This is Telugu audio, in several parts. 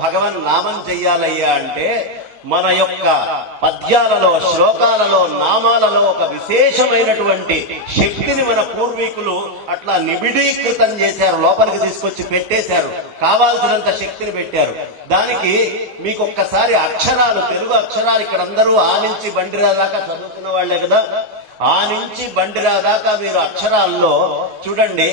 భగవన్ నామం చెయ్యాలయ్యా అంటే మన యొక్క పద్యాలలో, శ్లోకాలలో, నామాలలో ఒక విశేషమైనటువంటి శక్తిని మన పూర్వీకులు అట్లా నిబిడీకృతం చేశారు, లోపలికి తీసుకొచ్చి పెట్టేశారు, కావాల్సినంత శక్తిని పెట్టారు. దానికి మీకు ఒక్కసారి అక్షరాలు, తెలుగు అక్షరాలు ఇక్కడ అందరూ ఆ నుంచి బండిరా దాకా చదువుతున్న వాళ్లే కదా, ఆ నుంచి బండిరా దాకా మీరు అక్షరాల్లో చూడండి.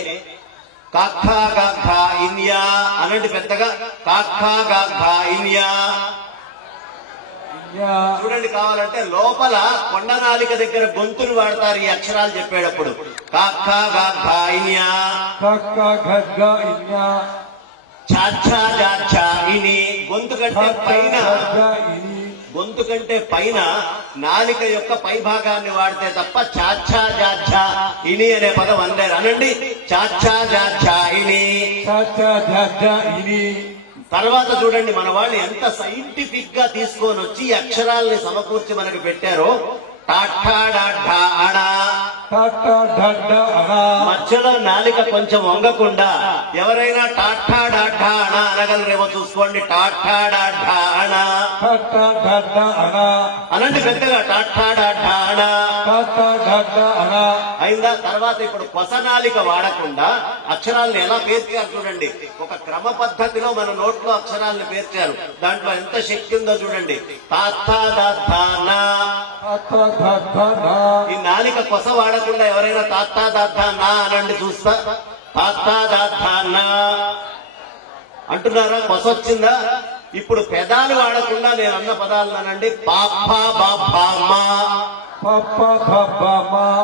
కాఖా గాఖా ఇన్యా అనండి పెద్దగా, కాఖా గాఖా ఇన్యా చూడండి. కావాలంటే లోపల కొండనాలిక దగ్గర గొంతులు వాడతారు ఈ అక్షరాలు చెప్పేటప్పుడు. కాఖా గాఖా ఇన్యా, చాఛా జాఛా ఇని. గొంతు కంటే పైన నాలిక యొక్క పై భాగాన్ని వాడితే తప్ప చాఛా జాఛా ఇని అనే పదం అనలేరు. అనండి, చాఛా జాఛా ఇని. తర్వాత చూడండి మన వాళ్ళు ఎంత సైంటిఫిక్ గా తీసుకొని వచ్చి అక్షరాల్ని సమకూర్చి మనకు పెట్టారో. మధ్యలో నాలిక కొంచెం వంగకుండా ఎవరైనా టాఠా డాఢా అణ అనగలరేమో చూసుకోండి. టాఠా డాఢా అణ అనండి పెద్దగా, టాఠా డాఢా అణ అయిందా. తర్వాత ఇప్పుడు కొసనాలిక వాడకుండా అక్షరాలను ఎలా పేర్చారు చూడండి. ఒక క్రమ పద్ధతిలో మన నోట్లో అక్షరాలను పేర్చారు. దాంట్లో ఎంత శక్తి ఉందో చూడండి. తాత్తా దాత్తానా. ఈ నాలిక కొస వాడకుండా ఎవరైనా తాత్తా దాత్తానా అనండి చూస్తా. తాత్తా దాత్తానా అంటున్నారా? కొస వచ్చిందా? ఇప్పుడు పెదాలు వాడకుండా నేను అన్న పదాలను అనండి. పాపా బాబా.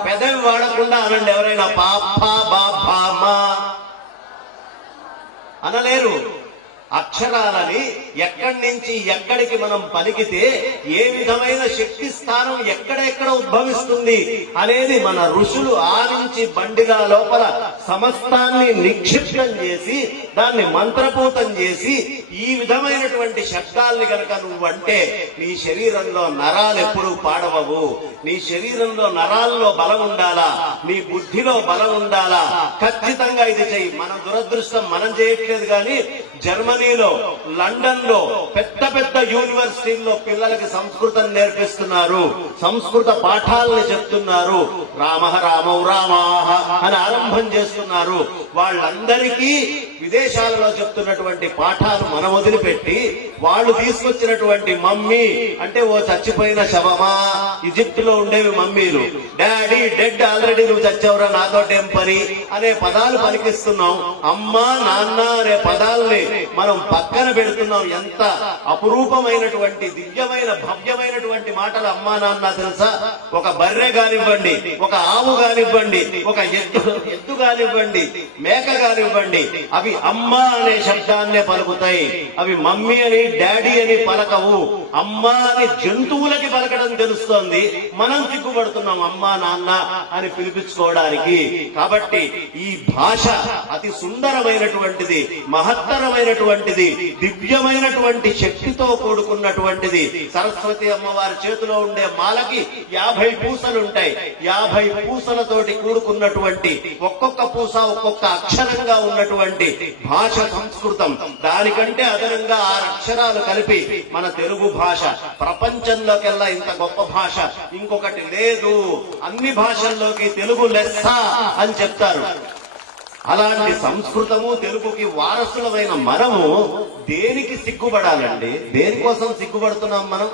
పెదవి వాడకుండా అనండి ఎవరైనా. పాపా బాబా అనలేరు. అక్షరాలని ఎక్కడి నుంచి ఎక్కడికి మనం పలికితే ఏ విధమైన శక్తి స్థానం ఎక్కడెక్కడ ఉద్భవిస్తుంది అనేది మన ఋషులు ఆ నుంచి బండిగా లోపల సమస్తాన్ని నిక్షిప్తం చేసి దాన్ని మంత్రపూతం చేసి ఈ విధమైనటువంటి శబ్దాల్ని కనుక నువ్వంటే నీ శరీరంలో నరాలు ఎప్పుడూ పాడవవు. నీ శరీరంలో నరాల్లో బలం ఉండాలా, నీ బుద్ధిలో బలం ఉండాలా. ఖచ్చితంగా ఇది చెయ్యి. మన దురదృష్టం మనం చేయట్లేదు కానీ జర్మనీలో, లండన్ లో పెద్ద పెద్ద యూనివర్సిటీల్లో పిల్లలకి సంస్కృతం నేర్పిస్తున్నారు, సంస్కృత పాఠాలను చెప్తున్నారు. రామ రామౌ రామాహ అని ఆరంభం చేస్తున్నారు. వాళ్ళందరికీ విదేశాలలో చెప్తున్నటువంటి పాఠాలు మనం వదిలిపెట్టి వాళ్ళు తీసుకొచ్చినటువంటి మమ్మీ అంటే ఓ చచ్చిపోయిన శవమా. ఈజిప్ట్ లో ఉండేవి మమ్మీలు. డాడీ డెడ్, ఆల్రెడీ నువ్వు చచ్చావురా నాతోటేం పని అనే పదాలు పలికిస్తున్నాం. అమ్మా నాన్న అనే పదాలని మనం పక్కన పెడుతున్నాం. ఎంత అపురూపమైనటువంటి దివ్యమైన భవ్యమైనటువంటి మాటలు అమ్మా నాన్న తెలుసా? ఒక బర్రె కానివ్వండి, ఒక ఆవు కానివ్వండి, ఒక ఎద్దు కానివ్వండి, మేక కానివ్వండి, అవి అమ్మా అనే శబ్దాన్నే పలుకుతాయి. అవి మమ్మీ అని డాడీ అని పలకవు. అమ్మా అని జంతువులకి పలకడం తెలుస్తోంది. మనం సిగ్గుపడుతున్నాం అమ్మా నాన్న అని పిలిపించుకోవడానికి. కాబట్టి ఈ భాష అతి సుందరమైనటువంటిది, మహత్తరమైనటువంటిది, దివ్యమైనటువంటి శక్తితో కూడుకున్నటువంటిది. సరస్వతి అమ్మవారి చేతిలో ఉండే మాలకి 50 పూసలుంటాయి. 50 పూసలతోటి కూడుకున్నటువంటి ఒక్కొక్క పూస ఒక్కొక్క అక్షరంగా ఉన్నటువంటి భాష సంస్కృతం. దానికంటే అదనంగా 6 అక్షరాలు కలిపి మన తెలుగు భాష. ప్రపంచంలోకెల్లా ఇంత గొప్ప భాష ఇంకొకటి లేదు. అన్ని భాషల్లోకి తెలుగు లెస్స అని చెప్తారు. అలాంటి సంస్కృతము తెలుగుకి వారసులమైన మనము దేనికి సిగ్గుపడాలండి? దేనికోసం సిగ్గుపడుతున్నాం మనం?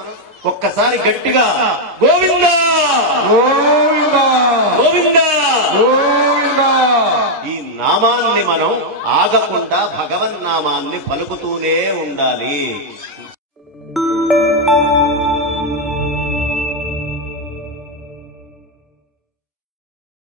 ఒక్కసారి గట్టిగా గోవిందా గోవిందా గోవిందా ఈ నామాన్ని మనం ఆగకుండా భగవన్నామాన్ని పలుకుతూనే ఉండాలి.